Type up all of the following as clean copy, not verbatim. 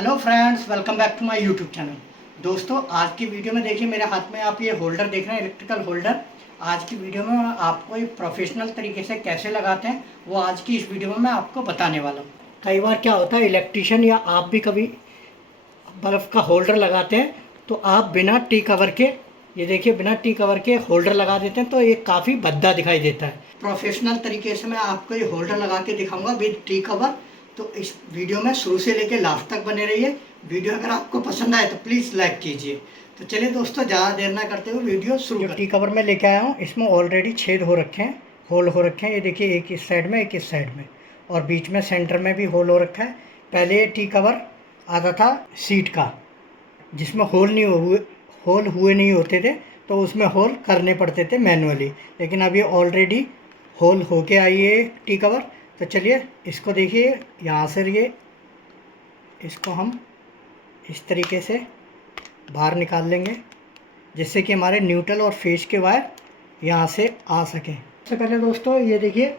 Hello friends, welcome back to my YouTube channel. दोस्तों, आज की वीडियो में देखिए मेरे हाथ में आप ये होल्डर देख रहे हैं, इलेक्ट्रिकल होल्डर। आज की वीडियो में मैं आपको एक प्रोफेशनल तरीके से कैसे लगाते हैं वो आज की इस वीडियो में मैं आपको बताने वाला हूँ। कई बार क्या होता है, इलेक्ट्रिशियन या आप भी कभी बल्ब का होल्डर लगाते हैं तो आप बिना टी कवर के, ये देखिए बिना टी कवर के होल्डर लगा देते हैं तो ये काफ़ी भद्दा दिखाई देता है। प्रोफेशनल तरीके से मैं आपको ये होल्डर लगा के दिखाऊंगा विद टी कवर। तो इस वीडियो में शुरू से लेकर लास्ट तक बने रहिए। वीडियो अगर आपको पसंद आए तो प्लीज़ लाइक कीजिए। तो चलिए दोस्तों, ज़्यादा देर ना करते हुए वीडियो शुरू करते हैं। टी कवर में लेके आया हूँ, इसमें ऑलरेडी छेद हो रखे हैं, होल हो रखे हैं। ये देखिए, एक इस साइड में एक इस साइड में, और बीच में सेंटर में भी होल हो रखा है। पहले ये टी कवर आता था सीट का, जिसमें होल हुए नहीं होते थे, तो उसमें होल करने पड़ते थे मैनुअली। लेकिन अब ये ऑलरेडी होल होके आई है टी कवर। तो चलिए इसको देखिए, यहाँ से ये इसको हम इस तरीके से बाहर निकाल लेंगे, जिससे कि हमारे न्यूट्रल और फेज के वायर यहाँ से आ सकें। सबसे पहले दोस्तों ये देखिए,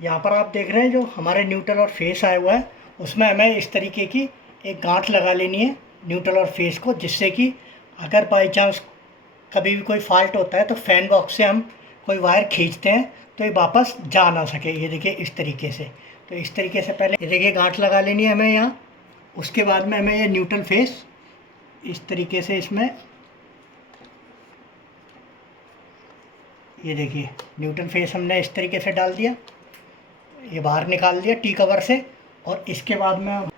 यहाँ पर आप देख रहे हैं जो हमारे न्यूट्रल और फेस आया हुआ है, उसमें हमें इस तरीके की एक गांठ लगा लेनी है न्यूट्रल और फेस को, जिससे कि अगर बाई चांस कभी भी कोई फॉल्ट होता है तो फैन बॉक्स से हम कोई वायर खींचते हैं तो ये वापस जा ना सके। ये देखिए इस तरीके से। तो इस तरीके से पहले ये देखिए गांठ लगा लेनी है हमें यहाँ। उसके बाद में हमें ये न्यूट्रल फेस इस तरीके से, इसमें ये देखिए न्यूट्रल फेस हमने इस तरीके से डाल दिया, ये बाहर निकाल दिया टी कवर से। और इसके बाद में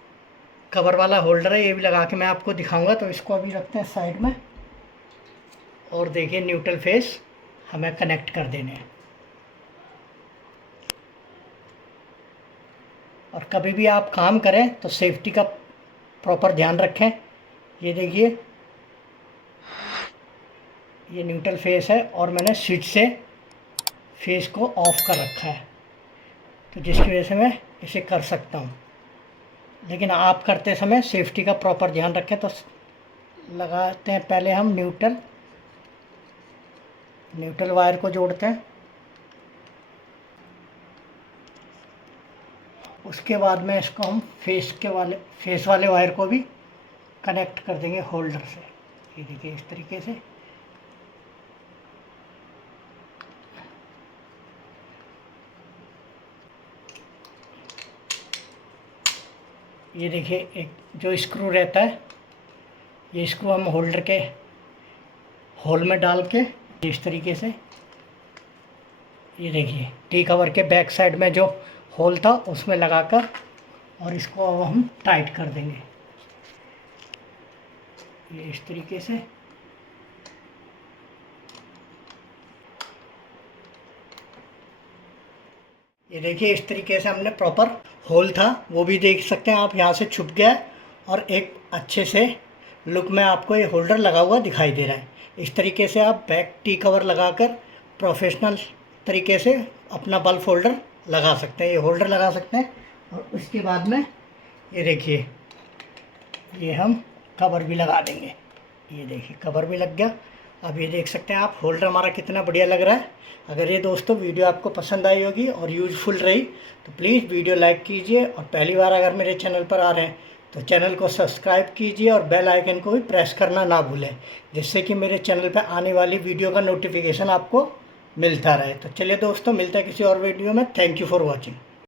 कवर वाला होल्डर है, ये भी लगा के मैं आपको दिखाऊंगा। तो इसको अभी रखते हैं साइड में, और देखिए न्यूट्रल फेस हमें कनेक्ट कर देने हैं। और कभी भी आप काम करें तो सेफ्टी का प्रॉपर ध्यान रखें। ये देखिए ये न्यूट्रल फेस है और मैंने स्विच से फेस को ऑफ कर रखा है, तो जिसकी वजह से मैं इसे कर सकता हूँ। लेकिन आप करते समय सेफ्टी का प्रॉपर ध्यान रखें। तो लगाते हैं पहले हम न्यूट्रल वायर को जोड़ते हैं, उसके बाद में इसको हम फेस वाले वायर को भी कनेक्ट कर देंगे होल्डर से। ये देखिए इस तरीके से। ये देखिए एक जो स्क्रू रहता है, ये स्क्रू हम होल्डर के होल में डाल के इस तरीके से, ये देखिए टी कवर के बैक साइड में जो होल था उसमें लगाकर, और इसको अब हम टाइट कर देंगे ये इस तरीके से। ये देखिए इस तरीके से हमने प्रॉपर, होल था वो भी देख सकते हैं आप, यहाँ से छुप गया है और एक अच्छे से लुक में आपको ये होल्डर लगा हुआ दिखाई दे रहा है। इस तरीके से आप बैक टी कवर लगाकर प्रोफेशनल तरीके से अपना बल्ब होल्डर लगा सकते हैं, ये होल्डर लगा सकते हैं। और उसके बाद में ये देखिए ये हम कवर भी लगा देंगे। ये देखिए कवर भी लग गया। अब ये देख सकते हैं आप होल्डर हमारा कितना बढ़िया लग रहा है। अगर ये दोस्तों वीडियो आपको पसंद आई होगी और यूज़फुल रही तो प्लीज़ वीडियो लाइक कीजिए, और पहली बार अगर मेरे चैनल पर आ रहे हैं तो चैनल को सब्सक्राइब कीजिए और बेल आइकन को भी प्रेस करना ना भूलें, जिससे कि मेरे चैनल पर आने वाली वीडियो का नोटिफिकेशन आपको मिलता रहे। तो चलिए दोस्तों, मिलता है किसी और वीडियो में। Thank you for watching.